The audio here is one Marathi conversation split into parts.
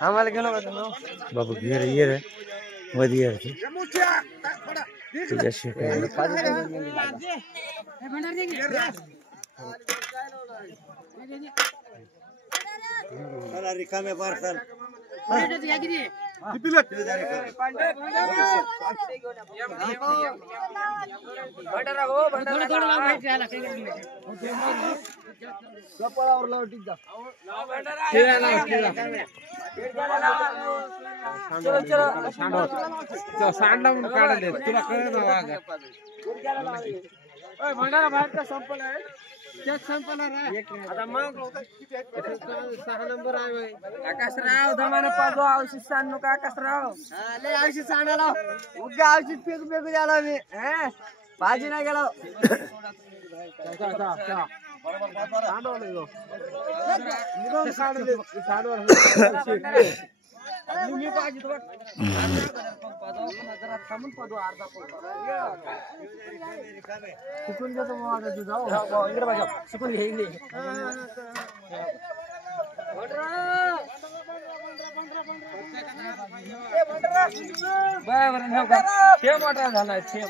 आम्हाला गेलो बाबू घेर ये रे वधिया रे तुझ्याशी रिकामे पार्सल सांडला म्हणून काढले तुला कळलं ना भंडारा बाहेरचा संपला आहे संपला आता मग 6 नंबर आहे आकाशराव दमाने पाजो औषध सांडू का आकाशराव लय औषध सांडायला उगा औषध फेकू फेकू झाला मी भाजी नाही गेलो लुंगी पाहिजे तो थांबून पाहतो अर्धा शिकून घेतो मग जाऊ इकडे बघा शिकून घे बरोबर ठेव मोठा झालाय ठेव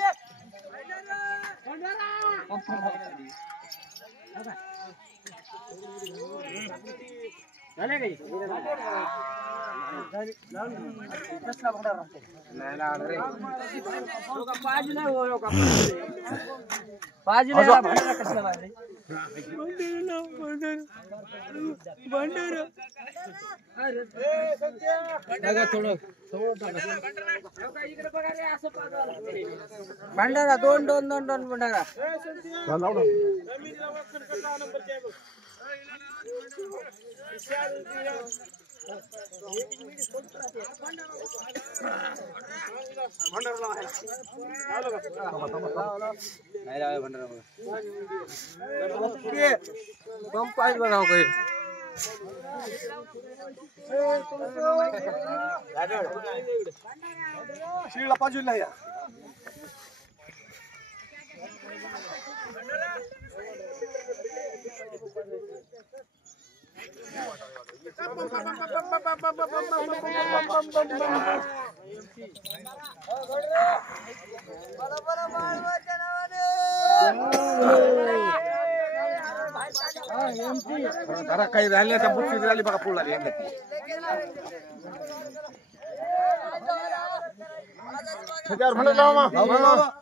झाले काही भंडारा दोन भंडारा पंप पाहिजे बघा काही शिळला पाजूला या जरा काही राहिले तर बुक्की झाली बघा पुढला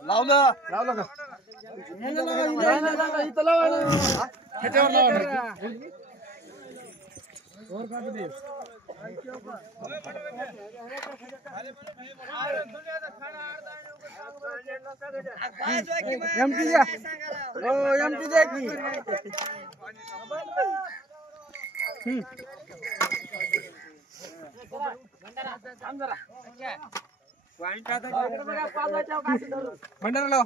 लावलं का भंडारा लाव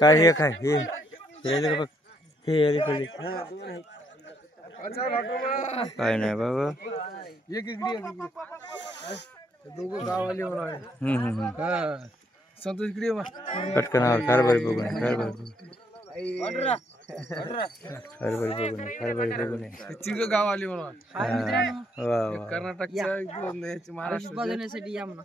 काय हे काय हे बघ हे काय नाही बाबा दोघं गावाले संतोष इकडे पटकन कारभारी बघून तिघ गाव आली म्हणून कर्नाटकच्या महाराष्ट्र बनवण्यासाठी या म्हणा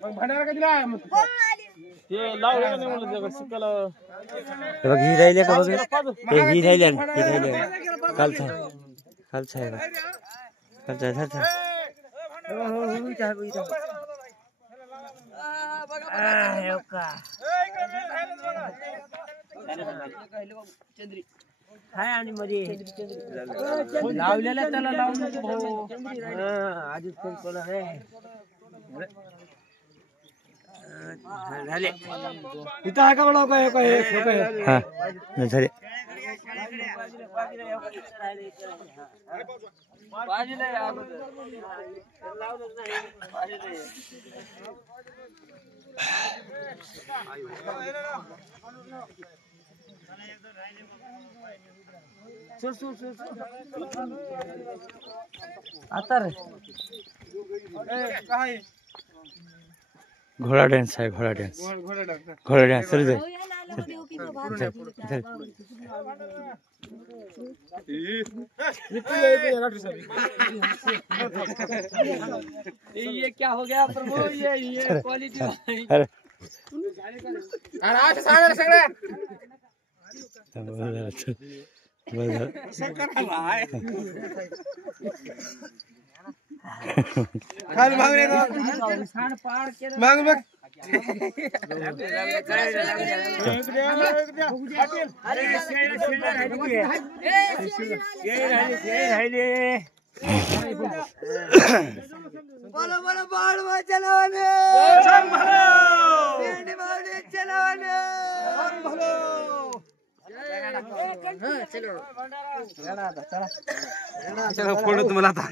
भंडारा कधी राहिला बघ ही राहिले का बघ ही राहिले कालचा आहे हाय आणि मध्ये लावलेला त्याला लावून आधीच फोन केला रे झाले इथं आहे का म्हणा काय हा झाले आता रे घोडा डान्स आहे घोडा डान्स चल जाय ये क्या हो गया प्रभु ये क्वालिटी खाली मागणे माग मग बोलो बोलो बाळवा चलावणे चलावणे चलो फोटो तुम्हाला आता